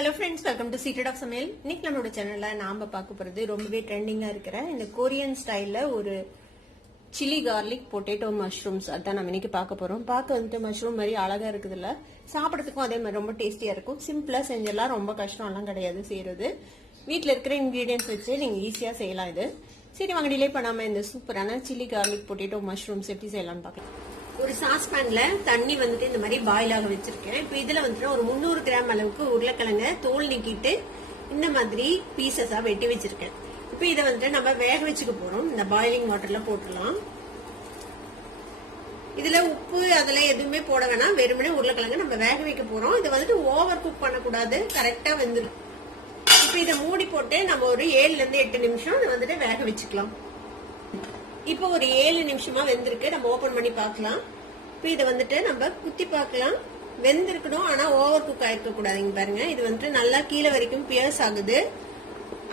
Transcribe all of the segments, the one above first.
Hello friends, welcome to secret of சமையல். இன்னைக்கு நம்மளோட சேனல்ல நாம பார்க்க போறது ரொம்பவே ட்ரெண்டிங்கா இருக்கிற இந்த கொரியன் ஸ்டைல்ல ஒரு சில்லி கார்லிக் பொட்டேட்டோ மஷ்ரூம்ஸ் அதான் நம்ம இன்னைக்கு பார்க்க போறோம். பார்க்க வந்துட்டு மஷ்ரூம் மாதிரி அழகா இருக்குதுல்ல, சாப்பிடறதுக்கும் அதே மாதிரி ரொம்ப டேஸ்டியா இருக்கும். சிம்பிளா செஞ்சலாம், ரொம்ப கஷ்டம் எல்லாம் கிடையாது செய்யறது. வீட்டில் இருக்கிற இன்கிரீடியன்ஸ் வச்சு நீங்க ஈஸியா செய்யலாம் இது. சரி, வாங்க டிலே பண்ணாம இந்த சூப்பரான சில்லி கார்லிக் பொட்டேட்டோ மஷ்ரூம்ஸ் எப்படி செய்யலாம்னு பார்க்கலாம். ஒரு சாஸ்பேன்ல தண்ணி வந்துட்டு இந்த மாதிரி பாயில் ஆக வச்சிருக்கேன். இப்போ இதுல வந்துட்டு ஒரு 300 கிராம் அளவுக்கு உருளைக்கிழங்க தோல் நீக்கிட்டு இந்த மாதிரி பீசஸா வெட்டி வச்சிருக்கேன். இப்போ இதை வந்துட்டு நம்ம வேக வச்சுக்க போறோம். இந்த பாயிலிங் வாட்டர்ல போட்டுடலாம். இதுல உப்பு அதெல்லாம் எதுவுமே போட வேணாம், வெறுமனே உருளைக்கிழங்கு நம்ம வேக வைக்க போறோம். இதை வந்துட்டு ஓவர் குக் பண்ணக்கூடாது, கரெக்டா வெந்துடும். இப்போ இதை மூடி போட்டு நம்ம ஒரு 7 to 8 நிமிஷம் வந்துட்டு வேக வச்சுக்கலாம். இப்போ ஒரு 7 நிமிஷமா வெந்திருக்கு, நம்ம ஓபன் பண்ணி பார்க்கலாம். இப்போ இதை வந்துட்டு நம்ம குத்தி பார்க்கலாம். வெந்திருக்கணும், ஆனா ஓவர் குக் ஆயிருக்க கூடாதுங்க. பாருங்க, இது வந்துட்டு நல்லா கீழே வரைக்கும் பியர்ஸ் ஆகுது,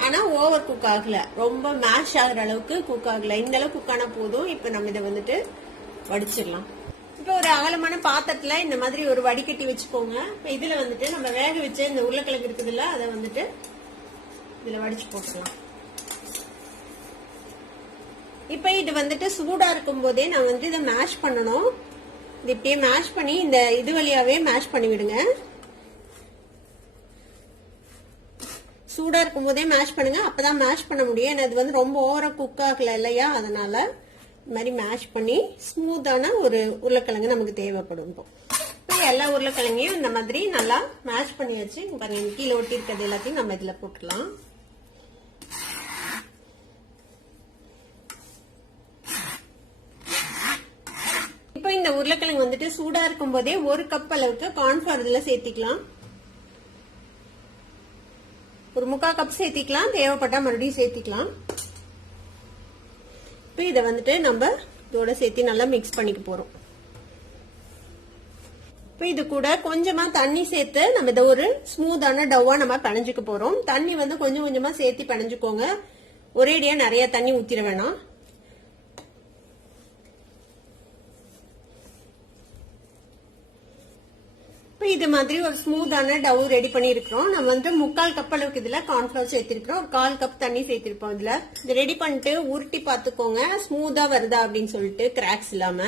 ஆனா ஓவர் குக் ஆகல, ரொம்ப மேஷ் ஆகுற அளவுக்கு குக் ஆகல. இந்த அளவுக்கு குக் ஆனா போதும். இப்போ நம்ம இதை வந்துட்டு வடிச்சிடலாம். இப்போ ஒரு அகலமான பாத்திரத்துல இந்த மாதிரி ஒரு வடிகட்டி வச்சுக்கோங்க. இப்போ இதுல வந்துட்டு நம்ம வேக வச்ச இந்த உருளைக்கிழங்கு இருக்குதுல்ல, அதை வந்துட்டு இதுல வடிச்சு போட்டுக்கலாம். இப்ப இது வந்துட்டு சூடா இருக்கும் போதே நான் வந்து இதை மேஷ் பண்ணணும். இது இப்படியே மேஷ் பண்ணி இந்த இது வழியாவே மேஷ் பண்ணி விடுங்க. சூடா இருக்கும் போதே மேஷ் பண்ணுங்க, அப்பதான் மேஷ் பண்ண முடியும். ஏன்னா இது வந்து ரொம்ப ஓவரா குக் ஆகல இல்லையா, அதனால இந்த மாதிரி மேஷ் பண்ணி ஸ்மூத்தான ஒரு உருளைக்கிழங்கு நமக்கு தேவைப்படும். இப்போ எல்லா உருளைக்கிழங்கையும் இந்த மாதிரி நல்லா மேஷ் பண்ணி வச்சு பாருங்க, கீழே ஒட்டி இருக்கிறது எல்லாத்தையும் நம்ம இதுல போட்டுக்கலாம். இப்போ இந்த உருளைக்கிழங்கு வந்துட்டு சூடா இருக்கும் போதே 1 கப் அளவுக்கு கார்ன்ஃபிளவர் இதுல சேர்த்திக்கலாம். ஒரு 3/4 கப் சேர்த்திக்கலாம், தேவைப்பட்டா மறுபடியும் சேர்த்திக்கலாம். இப்போ இதை வந்துட்டு நம்ம இதோட சேர்த்து நல்லா மிக்ஸ் பண்ணிக்க போறோம். இப்போ இது கூட கொஞ்சமா தண்ணி சேர்த்து நம்ம இதை ஒரு ஸ்மூத்தான டவ்வா நம்ம பிணைஞ்சுக்க போறோம். தண்ணி வந்து கொஞ்சம் கொஞ்சமா சேர்த்து பிணைஞ்சுக்கோங்க, ஒரேடியா நிறைய தண்ணி ஊத்திர வேணாம். இப்போ இது மாதிரி ஒரு ஸ்மூத்தான டவ் ரெடி பண்ணி இருக்கிறோம். நம்ம வந்து 3/4 கப் அளவுக்கு இதுல கார்ன்ஃபிளவர் சேர்த்திருக்கிறோம், ஒரு 1/4 கப் தண்ணி சேர்த்திருப்போம். இதுல இது ரெடி பண்ணிட்டு உருட்டி பாத்துக்கோங்க, ஸ்மூத்தா வருதா அப்படின்னு சொல்லிட்டு, கிராக்ஸ் இல்லாம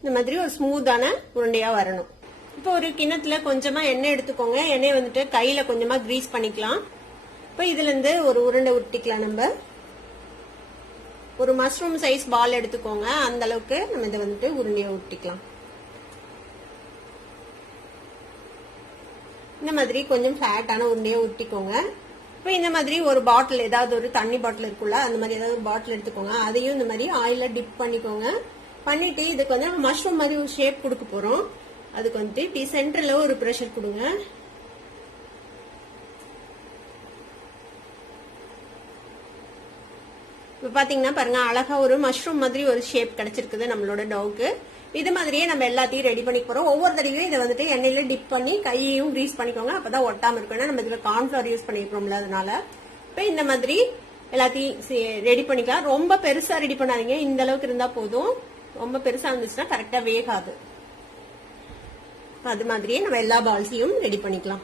இந்த மாதிரி ஒரு ஸ்மூத்தான உருண்டையா வரணும். இப்போ ஒரு கிண்ணத்துல கொஞ்சமா எண்ணெய் எடுத்துக்கோங்க. எண்ணெய் வந்துட்டு கையில கொஞ்சமா கிரீஸ் பண்ணிக்கலாம். இப்போ இதுல இருந்து ஒரு உருண்டை உருட்டிக்கலாம். நம்ம ஒரு மஷ்ரூம் சைஸ் பால் எடுத்துக்கோங்க, அந்த அளவுக்கு நம்ம இதை வந்துட்டு உருண்டையா உருட்டிக்கலாம். இந்த மாதிரி கொஞ்சம் ஃபேட்டான உருண்டையை ஊற்றிக்கோங்க. இப்போ இந்த மாதிரி ஒரு பாட்டில், ஏதாவது ஒரு தண்ணி பாட்டில் இருக்குல்ல, அந்த மாதிரி ஏதாவது ஒரு பாட்டில் எடுத்துக்கோங்க. அதையும் இந்த மாதிரி ஆயில டிப் பண்ணிக்கோங்க. பண்ணிட்டு இதுக்கு வந்து மஷ்ரூம் மாதிரி ஒரு ஷேப் கொடுக்க போறோம். அதுக்கு வந்து இப்படி சென்டர்ல ஒரு ப்ரெஷர் கொடுங்க. இப்போ பாத்தீங்கன்னா பாருங்க, அழகா ஒரு மஷ்ரூம் மாதிரி ஒரு ஷேப் கிடைச்சிருக்குது நம்மளோட டவுக்கு. இது மாதிரியே நம்ம எல்லாத்தையும் ரெடி பண்ணி போறோம். ஒவ்வொரு தடவையும் இதை வந்துட்டு எண்ணெயில டிப் பண்ணி கையையும் கிரீஸ் பண்ணிக்கோங்க, அப்பதான் ஒட்டாம இருக்கும். நம்ம இதுல கார்ன்ஃபிளவர் யூஸ் பண்ணிக்கிறோம்ல, அதனால இப்ப இந்த மாதிரி எல்லாத்தையும் ரெடி பண்ணிக்கலாம். ரொம்ப பெருசா ரெடி பண்ணாதீங்க, இந்த அளவுக்கு இருந்தா போதும். ரொம்ப பெருசா இருந்துச்சுன்னா கரெக்டா வேகாது. அது மாதிரியே நம்ம எல்லா பால்ஸையும் ரெடி பண்ணிக்கலாம்.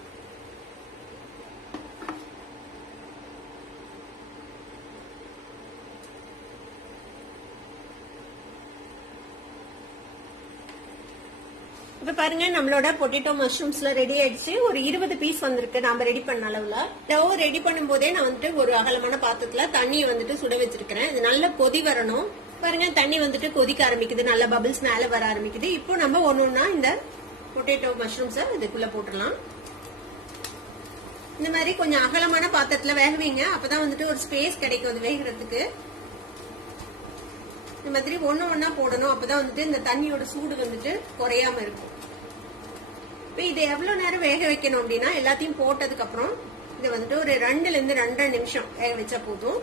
இப்ப பாருங்க, நம்மளோட பொட்டேட்டோ மஷ்ரூம்ஸ்ல ரெடி ஆயிடுச்சு. ஒரு 20 பீஸ் வந்திருக்கு நாம ரெடி பண்ண அளவுல. டவ் ரெடி பண்ணும் போதே நான் வந்துட்டு ஒரு அகலமான பாத்திரத்துல தண்ணியை வந்துட்டு சுட வச்சிருக்கிறேன். இது நல்ல கொதி வரணும். பாருங்க, தண்ணி வந்துட்டு கொதிக்க ஆரம்பிக்குது, நல்ல பபிள்ஸ் மேல வர ஆரம்பிக்குது. இப்போ நம்ம ஒன்னொன்னா இந்த பொட்டேட்டோ மஷ்ரூம்ஸ இதுக்குள்ள போட்டுடலாம். இந்த மாதிரி கொஞ்சம் அகலமான பாத்திரத்துல வேக வைங்க, அப்பதான் வந்துட்டு ஒரு ஸ்பேஸ் கிடைக்கும் அது வேகிறதுக்கு. இந்த மாதிரி ஒன்னா போடணும், அப்பதான் வந்துட்டு இந்த தண்ணியோட சூடு வந்துட்டு குறையாம இருக்கும். இப்ப இதை எவ்வளவு நேரம் வேக வைக்கணும் அப்படின்னா, எல்லாத்தையும் போட்டதுக்கு அப்புறம் இதை வந்துட்டு ஒரு 2 to 2.5 நிமிஷம் வேக வச்சா போதும்.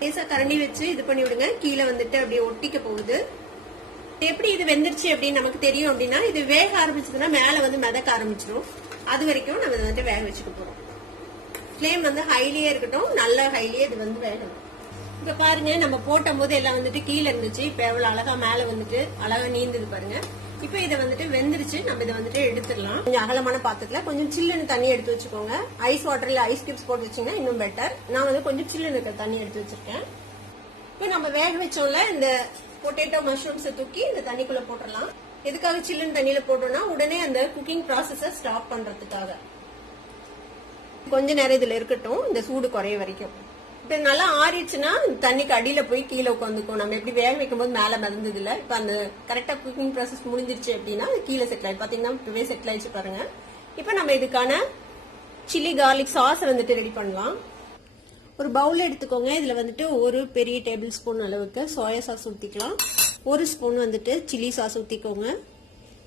லேசா கரண்டி வச்சு இது பண்ணி விடுங்க, கீழே வந்துட்டு அப்படியே ஒட்டிக்க போகுது. எப்படி இது வெந்துருச்சு அப்படின்னு நமக்கு தெரியும் அப்படின்னா, இது வேக ஆரம்பிச்சதுன்னா மேல வந்து மிதக்க ஆரம்பிச்சிடும். அது வரைக்கும் நம்ம இதை வந்துட்டு வேக வச்சுக்க போறோம். ஃப்ளேம் வந்து ஹைலியே இருக்கட்டும், நல்ல ஹைலியே இது வந்து வேகணும். இப்ப பாருங்க, நம்ம போட்டும் போது எல்லாம் வந்துட்டு கீழே இருந்துச்சு, இப்ப எவ்வளவு அழகா மேல வந்துட்டு அழகா நீந்தது பாருங்க. இப்போ இதை வந்துட்டு வெந்துருச்சு. நம்ம இதை வந்துட்டு எடுத்துடலாம். கொஞ்சம் அகலமான பாத்திரத்துல கொஞ்சம் சில்லுன்னு தண்ணி எடுத்து வச்சுக்கோங்க. ஐஸ் வாட்டர்ல ஐஸ் கியூப்ஸ் போட்டு வச்சீங்கன்னா இன்னும் பெட்டர். நான் வந்து கொஞ்சம் சில்லுன்னு இருக்கிற தண்ணி எடுத்து வச்சிருக்கேன். இப்போ நம்ம வேக வச்சோம்ல இந்த பொட்டேட்டோ மஷ்ரூம்ஸை தூக்கி இந்த தண்ணிக்குள்ள போட்டுடலாம். எதுக்காக சில்லுன்னு தண்ணியில போட்டோம்னா உடனே அந்த குக்கிங் ப்ராசஸ ஸ்டாப் பண்றதுக்காக. கொஞ்ச நேரம் இதுல இருக்கட்டும், இந்த சூடு குறைய வரைக்கும். இப்ப நல்லா ஆறிடுச்சுன்னா தண்ணிக்கு அடியில போய் கீழே உட்காந்துக்கும். நம்ம எப்படி வேக வைக்கும் போது மேல மிதந்தது இல்ல, இப்ப அந்த கரெக்டா குக்கிங் ப்ராசஸ் முடிஞ்சிருச்சு அப்படின்னா கீழே செட்டில் ஆயிடுச்சு. பாத்தீங்கன்னா இப்பவே செட்டில் ஆயிடுச்சு பாருங்க. இப்ப நம்ம இதுக்கான சில்லி கார்லிக் சாஸ் வந்துட்டு ரெடி பண்ணலாம். ஒரு பவுல் எடுத்துக்கோங்க. இதுல வந்துட்டு ஒரு பெரிய டேபிள் ஸ்பூன் அளவுக்கு சோயா சாஸ் ஊத்திக்கலாம். ஒரு ஸ்பூன் வந்துட்டு சில்லி சாஸ் ஊத்திக்கோங்க.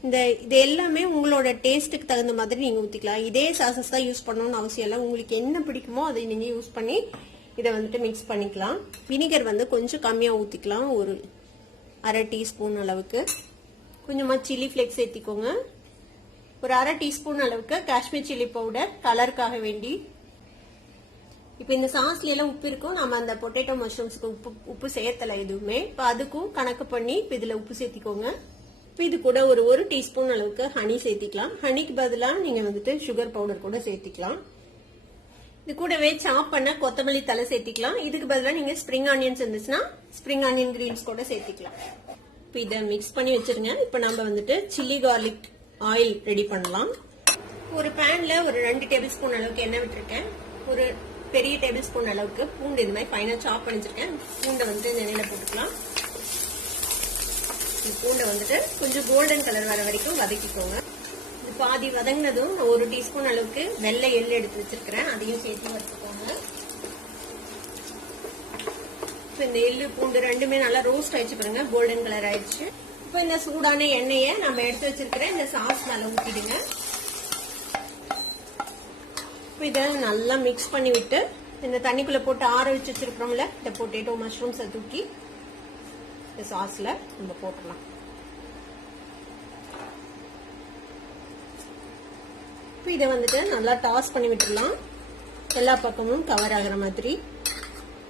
இது எல்லாமே உங்களோட டேஸ்ட்டுக்கு தகுந்த மாதிரி நீங்க ஊத்திக்கலாம். இதே சாசஸ் தான் யூஸ் பண்ணணும்னு அவசியம் இல்லை. உங்களுக்கு என்ன பிடிக்குமோ அதை நீங்க யூஸ் பண்ணி இதை வந்துட்டு மிக்ஸ் பண்ணிக்கலாம். வினிகர் வந்து கொஞ்சம் கம்மியா ஊத்திக்கலாம். ஒரு அரை டீஸ்பூன் அளவுக்கு. கொஞ்சமா சில்லி ஃபிளேக்ஸ் சேர்த்திக்கோங்க. ஒரு அரை டீஸ்பூன் அளவுக்கு காஷ்மீர் சில்லி பவுடர் கலருக்காக வேண்டி. இப்ப இந்த சாஸ்ல எல்லாம் உப்பு இருக்கும். நம்ம அந்த பொட்டேட்டோ மஷ்ரூம்ஸ்க்கு உப்பு சேர்த்தல எதுவுமே. இப்ப அதுக்கும் கணக்கு பண்ணி இப்ப இதுல உப்பு சேர்த்திக்கோங்க. இப்ப இது கூட ஒரு டீஸ்பூன் அளவுக்கு ஹனி சேர்த்திக்கலாம். ஹனிக்கு பதிலா நீங்க வந்துட்டு சுகர் பவுடர் கூட சேர்த்திக்கலாம். இது கூடவே சாப் பண்ண கொத்தமல்லி தலை சேர்த்திக்கலாம். இதுக்கு பதிலா நீங்க ஸ்ப்ரிங் ஆனியன்ஸ் இருந்துச்சுன்னா ஸ்ப்ரிங் ஆனியன் கிரீன்ஸ் கூட சேர்த்திக்கலாம். இப்ப இதை மிக்ஸ் பண்ணி வச்சிருங்க. இப்ப நம்ம வந்துட்டு சில்லி கார்லிக் ஆயில் ரெடி பண்ணலாம். ஒரு பேன்ல ஒரு 2 டேபிள் ஸ்பூன் அளவுக்கு எண்ணெய் விட்டுருக்கேன். ஒரு பெரிய டேபிள் ஸ்பூன் அளவுக்கு பூண்டு இது மாதிரி ஃபைனா சாப் பண்ணி வச்சிருக்கேன். பூண்டை வந்துட்டு இந்த எண்ணெயில போட்டுக்கலாம். பூண்டை வந்துட்டு கொஞ்சம் கோல்டன் கலர் வர வரைக்கும் வதக்கிக்கோங்க. இது பாதி வதங்கினதும் ஒரு டீஸ்பூன் அளவுக்கு வெள்ளை எள்ளு எடுத்து வச்சிருக்கிறேன். அதையும் சேர்த்து வச்சுக்கோங்க. இந்த எள்ளு பூண்டு ரெண்டுமே நல்லா ரோஸ்ட் ஆயிடுச்சு பாருங்க, கோல்டன் கலர் ஆயிடுச்சு. இப்ப இந்த சூடான எண்ணெயை நம்ம எடுத்து வச்சிருக்கிற இந்த சாஸ் மேல ஊத்திடுங்க. இதை நல்லா மிக்ஸ் பண்ணி விட்டு இந்த தண்ணிக்குள்ள போட்டு ஆற வச்சு வச்சிருக்கிறோம்ல இந்த பொட்டேட்டோ மஷ்ரூம்ஸை தூக்கி இந்த சாஸ்ல நம்ம போட்டுடலாம். இப்போ இதை வந்துட்டு நல்லா டாஸ் பண்ணி விட்டுடலாம். எல்லா பக்கமும் கவர் ஆகிற மாதிரி.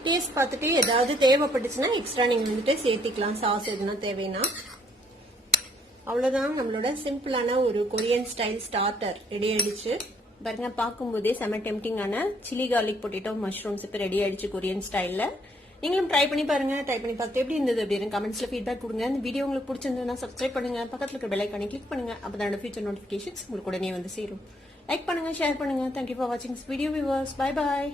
டேஸ்ட் பார்த்துட்டு ஏதாவது தேவைப்பட்டுச்சுன்னா எக்ஸ்ட்ரா நீங்க வந்துட்டு சேர்த்திக்கலாம். சாஸ் எதுனா தேவைன்னா. அவ்வளவுதான், நம்மளோட சிம்பிளான ஒரு கொரியன் ஸ்டைல் ஸ்டார்டர் ரெடி ஆயிடுச்சு. பாருங்க, பார்க்கும்போதே செம டெம்டிங்கான சில்லி கார்லிக் பொட்டேட்டோ மஷ்ரூம்ஸ் இப்போ ரெடி ஆயிடுச்சு கொரியன் ஸ்டைல்ல. நீங்களும் ட்ரை பண்ணி பாருங்க. ட்ரை பண்ணி பார்த்து எப்படி இருந்தது அப்படின்னு கமெண்ட்ஸ்ல ஃபீட்பேக் கொடுங்க. இந்த வீடியோ உங்களுக்கு பிடிச்சிருந்ததுன்னா சப்ஸ்கிரைப் பண்ணுங்க. பக்கத்துல இருக்க பெல் ஐகானை கிளிக் பண்ணுங்க. அப்பதான் ஃபியூச்சர் நோட்டிபிகேஷன்ஸ் உங்களுக்கு உடனே வந்து சேரும். லைக் பண்ணுங்க, ஷேர் பண்ணுங்க. தேங்க்யூ ஃபார் வாட்சிங் this video viewers. Bye bye.